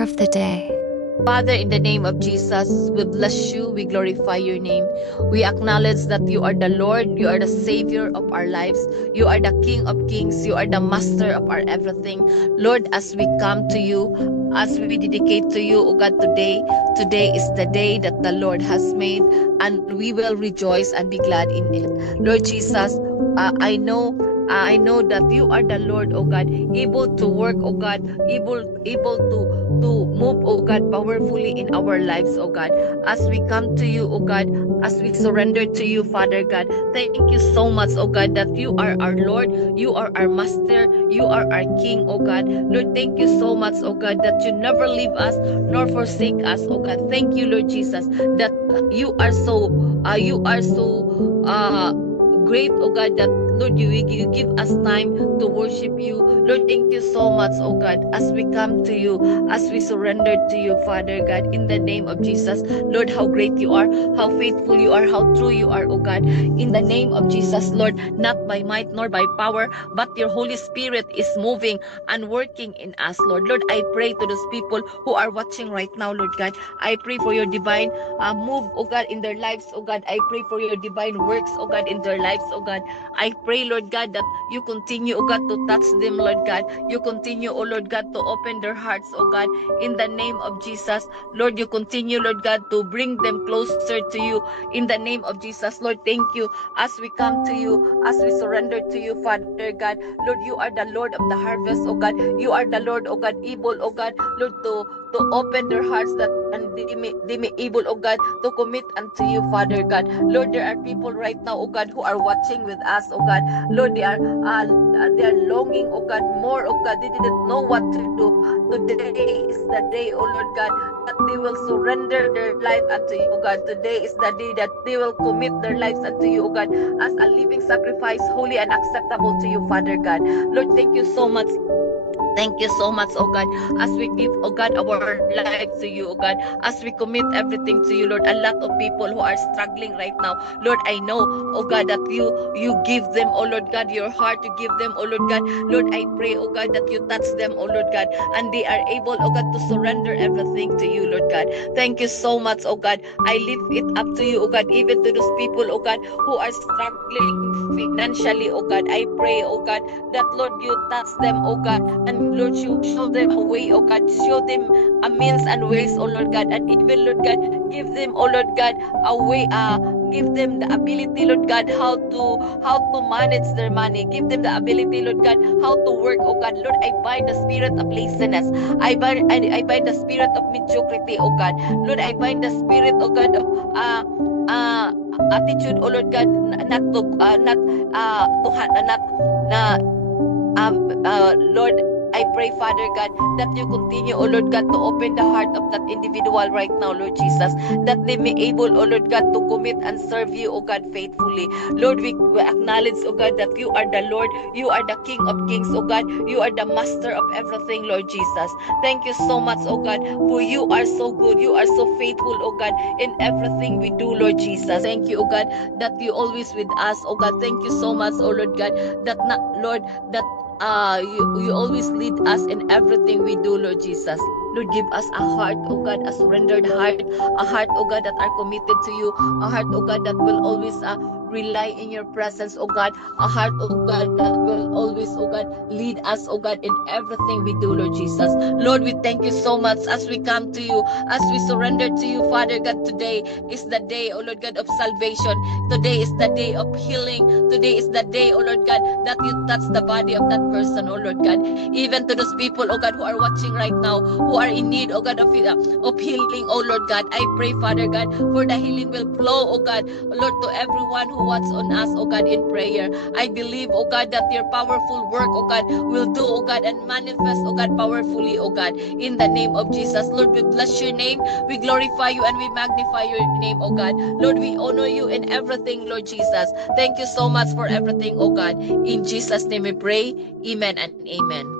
prayer of the day. Father, in the name of Jesus, we bless you, we glorify your name. We acknowledge that you are the Lord, you are the Savior of our lives, you are the King of kings, you are the Master of our everything. Lord, as we come to you, as we dedicate to you, O God, today is the day that the Lord has made, and we will rejoice and be glad in it. Lord Jesus, I know that you are the Lord, O God, able to work, O God, able to move, O God, powerfully in our lives, O God. As we come to you, O God, as we surrender to you, Father God, thank you so much, O God, that you are our Lord, you are our Master, you are our King, O God. Lord, thank you so much, O God, that you never leave us nor forsake us, O God. Thank you, Lord Jesus, that you are so great, oh God, that Lord, you give us time to worship you. Lord, thank you so much, oh God, as we come to you, as we surrender to you, Father God, in the name of Jesus. Lord, how great you are, how faithful you are, how true you are, oh God, in the name of Jesus, Lord, not by might nor by power, but your Holy Spirit is moving and working in us, Lord. Lord, I pray to those people who are watching right now, Lord God. I pray for your divine move, oh God, in their lives, oh God. I pray for your divine works, oh God, in their lives, oh God. I pray, Lord God, that you continue, oh God, to touch them, Lord God. You continue, oh Lord God, to open their hearts, oh God, in the name of Jesus. Lord, you continue, Lord God, to bring them closer to you in the name of Jesus. Lord, thank you as we come to you, as we surrender to you, Father God. Lord, you are the Lord of the harvest, oh God. You are the Lord, oh God, able, oh God, Lord, to open their hearts that and they may able, oh God, to commit unto you, Father God. Lord, there are people right now, oh God, who are watching with us, oh God. Lord, they are longing, oh God, more, oh God. They didn't know what to do. Today is the day, oh Lord God, that they will surrender their life unto you, oh God. Today is the day that they will commit their lives unto you, oh God, as a living sacrifice, holy and acceptable to you, Father God. Lord, thank you so much. Thank you so much, oh God, as we give, oh God, our lives to you, oh God, as we commit everything to you, Lord. A lot of people who are struggling right now, Lord, I know, oh God, that you give them, oh Lord God, your heart to give them, oh Lord God. Lord, I pray, oh God, that you touch them, oh Lord God, and they are able, oh God, to surrender everything to you, Lord God. Thank you so much, oh God. I leave it up to you, oh God, even to those people, oh God, who are struggling financially, oh God. I pray, oh God, that Lord, you touch them, oh God, and Lord, you show them a way, oh God, show them a means and ways, oh Lord God, and even Lord God, give them, oh Lord God, a way, give them the ability, Lord God, how to manage their money. Give them the ability, Lord God, how to work, oh God. Lord, I bind the spirit of laziness. I bind the spirit of mediocrity, oh God. Lord, I bind the spirit, oh God, of uh attitude, oh Lord God, not to not not Lord, I pray, Father God, that you continue, oh Lord God, to open the heart of that individual right now, Lord Jesus, that they may able, oh Lord God, to commit and serve you, oh God, faithfully. Lord, we acknowledge, oh God, that you are the Lord, you are the King of kings, oh God, you are the Master of everything, Lord Jesus. Thank you so much, oh God, for you are so good, you are so faithful, oh God, in everything we do, Lord Jesus. Thank you, oh God, that you always with us, oh God. Thank you so much, oh Lord God, that not, Lord, that you always lead us in everything we do, Lord Jesus. Lord, give us a heart, oh God, a surrendered heart, a heart, oh God, that are committed to you, a heart, oh God, that will always rely in your presence, oh God, a heart, oh God, that will always, oh God, lead us, oh God, in everything we do, Lord Jesus. Lord, we thank you so much as we come to you, as we surrender to you, Father God. Today is the day, oh Lord God, of salvation. Today is the day of healing. Today is the day, oh Lord God, that you touch the body of that person, oh Lord God. Even to those people, oh God, who are watching right now, who are in need, oh God, of healing, oh Lord God. I pray, Father God, for the healing will flow, oh God, Lord, to everyone who watches on us, oh God, in prayer. I believe, oh God, that your powerful work, oh God, will do, oh God, and manifest, oh God, powerfully, oh God, in the name of Jesus. Lord, we bless your name, we glorify you, and we magnify your name, oh God. Lord, we honor you in everything, Lord Jesus. Thank you so much for everything, oh God. In Jesus' name we pray. Amen and amen.